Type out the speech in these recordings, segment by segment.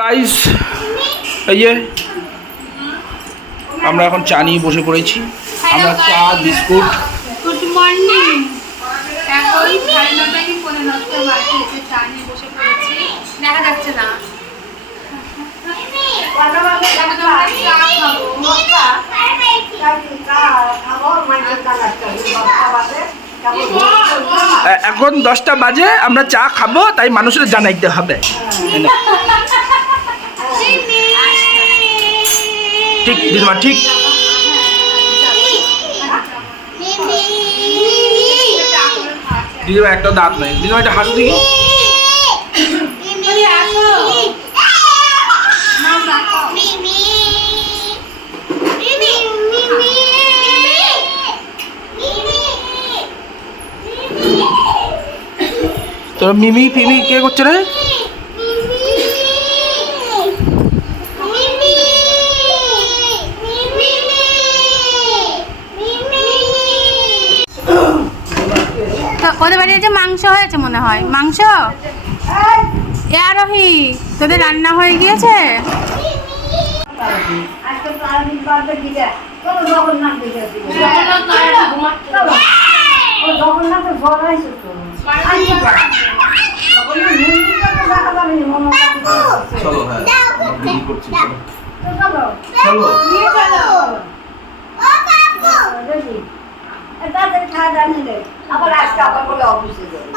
Guys এই যে আমরা এখন চা নিয়ে বসে পড়েছি। আমরা চা বিস্কুট। গুড মর্নিং এখন সাড়ে এসে চা নিয়ে বসে পড়েছি। দেখা যাচ্ছে না। দশটা বাজে আমরা চা খাব তাই মানুষের জানাইতে হবে। ঠিক দিদিমা ঠিক। দিদিমা একটা দাঁত নেই দিদিমা একটা হাসি দিকে তোর মিমি, ফিমি, কে করছে রে? ওদের যে মাংস হয়েছে মনে হয়। মাংস? এ আরোহী তোদের রান্না হয়ে গিয়েছে? চলো হ্যাঁ চলো। চলো আবার আজকে অফিসে যাবে।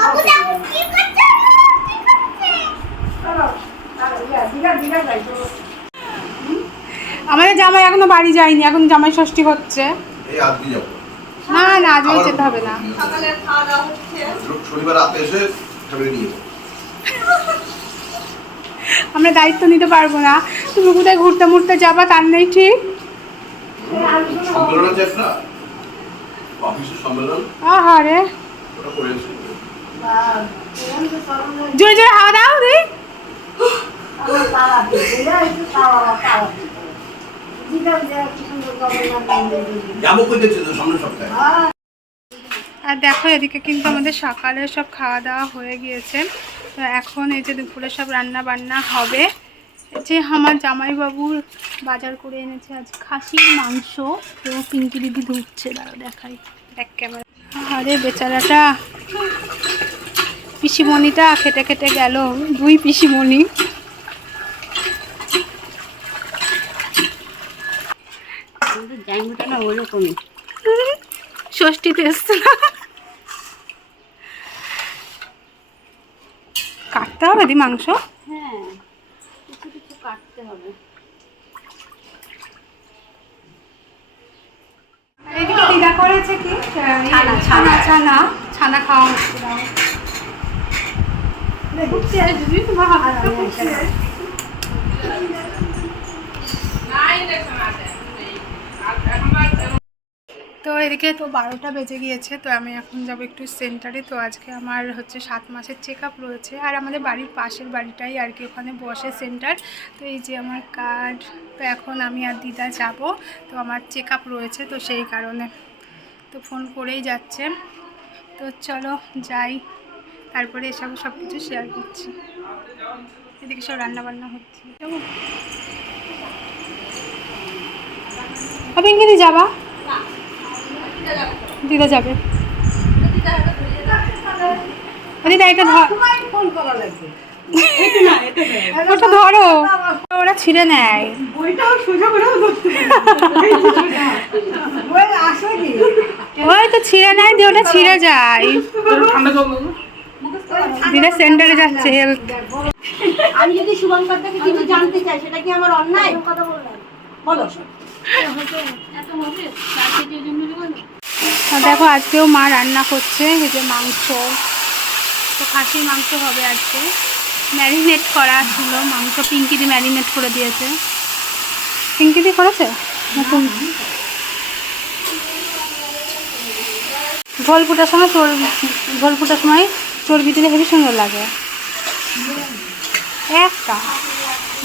আমাদের জামাই এখনও বাড়ি যায়নি এখন জামাই ষষ্ঠী হচ্ছে। এই না না আজকে যেতে হবে না। শনিবার রাতে এসে নিয়ে আমরা দায়িত্ব নিতে পারব না। তুমি কোথায় ঘুরতে মুড়তে যাবা তার নেই ঠিক? সম্মেলন আহারে। এসে জোরে জোরে হাওয়া দাও সপ্তাহে। আর দেখো এদিকে কিন্তু আমাদের সকালে সব খাওয়া দাওয়া হয়ে গিয়েছে। তো এখন এই যে দুপুরে সব রান্না বান্না হবে। যে আমার জামাইবাবুর বাজার করে এনেছে আজ খাসির মাংস। তো পিঙ্কি দিদি ধুচ্ছে দাঁড়া দেখাই। এক ক্যামেরা আরে বেচারাটা। পিসিমণিটা খেটে খেটে গেল দুই পিসিমণি। ষষ্ঠীতে এসছে না? কাটতে হবে দি মাংস? হ্যাঁ কিছু কিছু কাটতে হবে। দিদা করেছে কি? ছানা ছানা। ছানা খাওয়া হচ্ছে তো এদিকে তো বারোটা বেজে গিয়েছে, তো আমি এখন যাব একটু সেন্টারে তো আজকে আমার হচ্ছে সাত মাসের চেক আপ রয়েছে। আর আমাদের বাড়ির পাশের বাড়িটাই আর কি, ওখানে বসে সেন্টার তো এই যে আমার কার্ড তো এখন আমি আর দিদা যাব। তো আমার চেক আপ রয়েছে তো সেই কারণে। তো ফোন করেই যাচ্ছে। তো চলো যাই। তারপরে এসব সব কিছু শেয়ার করছি। এদিকে সব রান্না বান্না হচ্ছে যাবা? দিদা যাবে। দিদা এটা ধর। ওটা ধরো। ওরা ছিঁড়ে নেয়। ওই তো ছিঁড়ে নেয় দিয়ে ওটা ছিঁড়ে যায়। দিদা সেন্টারে যাচ্ছে হেলথ আমি যদি শুভঙ্কর থেকে কিছু জানতে চাই সেটা কি আমার অন্যায়? কথা বললাম বলো। আর দেখো আজকেও মা রান্না করছে এই যে মাংস। তো খাসির মাংস হবে আজকে। ম্যারিনেট করা ছিল মাংস পিঙ্কিদি ম্যারিনেট করে দিয়েছে। পিঙ্কিদি করেছে? ঝোল ফুটার সময় চোর ঝোল ফুটার সময় চর্বি দিলে হেবি সুন্দর লাগে। একটা?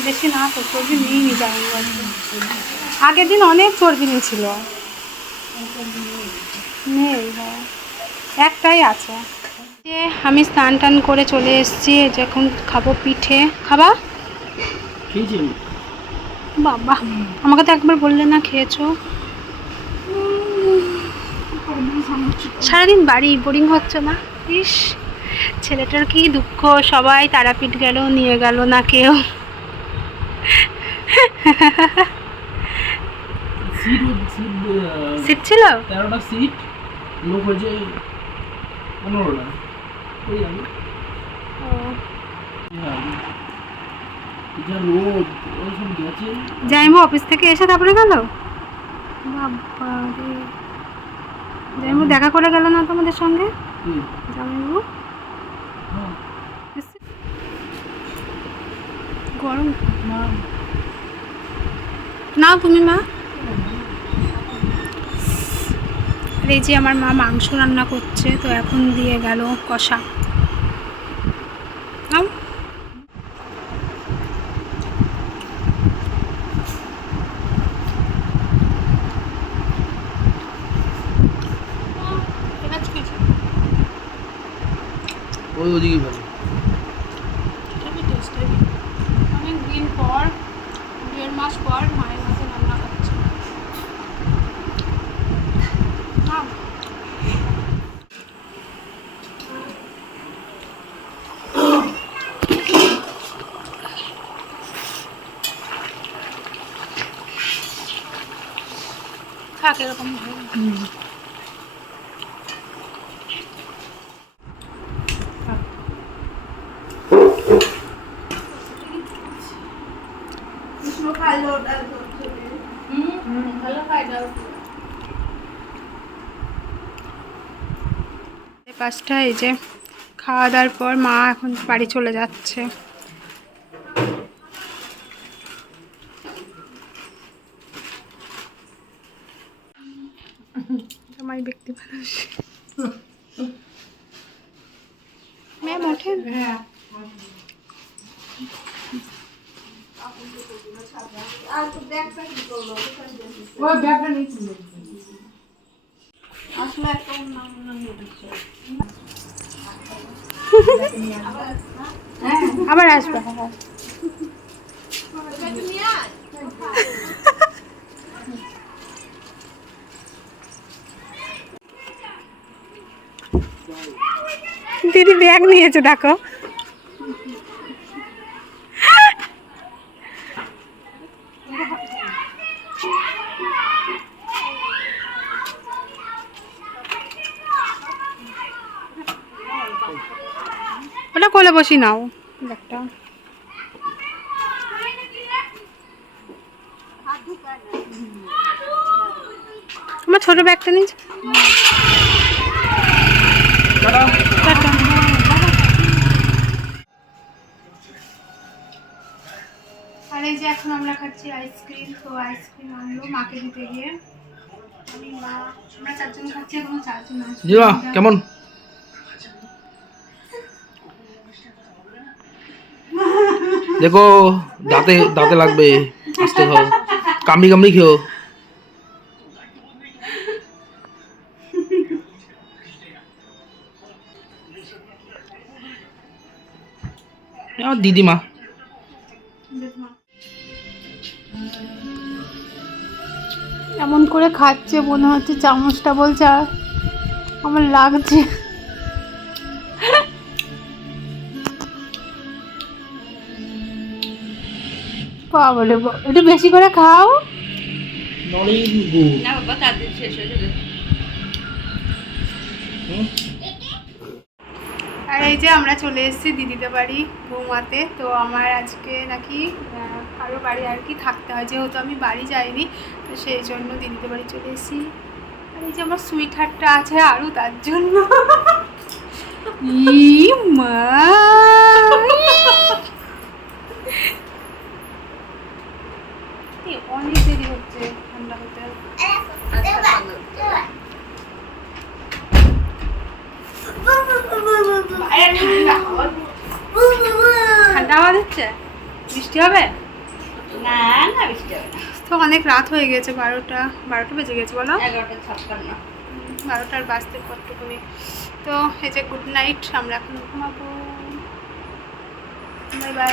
বেশি না তো চর্বি নিয়ে যাবে আগের দিন অনেক চর্বি নিয়েছিল। নেই হ্যাঁ। একটাই আছে। যে আমি স্নান টান করে চলে এসেছি এই যে এখন খাব পিঠে। খাবা? বাবা আমাকে তো একবার বললে না খেয়েছো। সারাদিন বাড়ি বোরিং হচ্ছে না? ইস ছেলেটার কি দুঃখ সবাই তারাপীঠ গেল নিয়ে গেল না কেউ। সিট ছিল? তেরোটা সিট লোক হয়েছে পনেরোটা। ওই আমি যা রোদ ওই সব গেছে। জাইমু অফিস থেকে এসে তারপরে গেল? বাবা রে জাইমু দেখা করে গেল না তোমাদের সঙ্গে? জামাইবু হ্যাঁ, গরম। নাও তুমি মা আর এই যে আমার মা মাংস রান্না করছে তো এখন দিয়ে গেল কষা। নাও ওই ওদিকে ভালো। অনেক দিন পর দেড় মাস পর মায়ের হাতে রান্না করছে নাও। থাক এরকম পাঁচটা এই যে খাওয়া দাওয়ার পর মা এখন বাড়ি চলে যাচ্ছে। ম্যাম ওঠেন। আবার আসবে। দিদি ব্যাগ নিয়েছে দেখো। ওটা কোলে বসি নাও ব্যাগটা। আমার ছোট ব্যাগটা নিয়েছে? খাচ্ছি আইসক্রিম তো আইসক্রিম আনলো মাকে দিতে গিয়ে। আমি মা, আমরা চারজন খাচ্ছি, এখনও চারজন জিমা কেমন? দেখো, দাঁতে দাঁতে লাগবে, আস্তে খাও কামড়ি কামড়ি খেও। দিদিমা। এমন করে খাচ্ছে মনে হচ্ছে চামচটা বলছে আর আমার লাগছে। বাবলে একটু বেশি করে খাও? আর এই যে আমরা চলে এসেছি দিদিদের বাড়ি বৌমাতে তো আমার আজকে নাকি কারও বাড়ি আর কি থাকতে হয়। যেহেতু আমি বাড়ি যাইনি, তো সেই জন্য দিদিদের বাড়ি চলে এসেছি। আর এই যে আমার সুইট আছে আরও তার জন্য। অনেক দেরি হচ্ছে ঠান্ডা হতে। ঠান্ডা হাওয়া ঠান্ডা হাওয়া দিচ্ছে বৃষ্টি হবে? না না বৃষ্টি হবে না। তো অনেক রাত হয়ে গেছে বারোটা বারোটা বেজে গেছে বলো? এগারোটা ছাপ্পান্ন। বারোটার বাজতে কতটুকুনি তো এই যে গুড নাইট আমরা এখন ঘুমাবো। Bye bye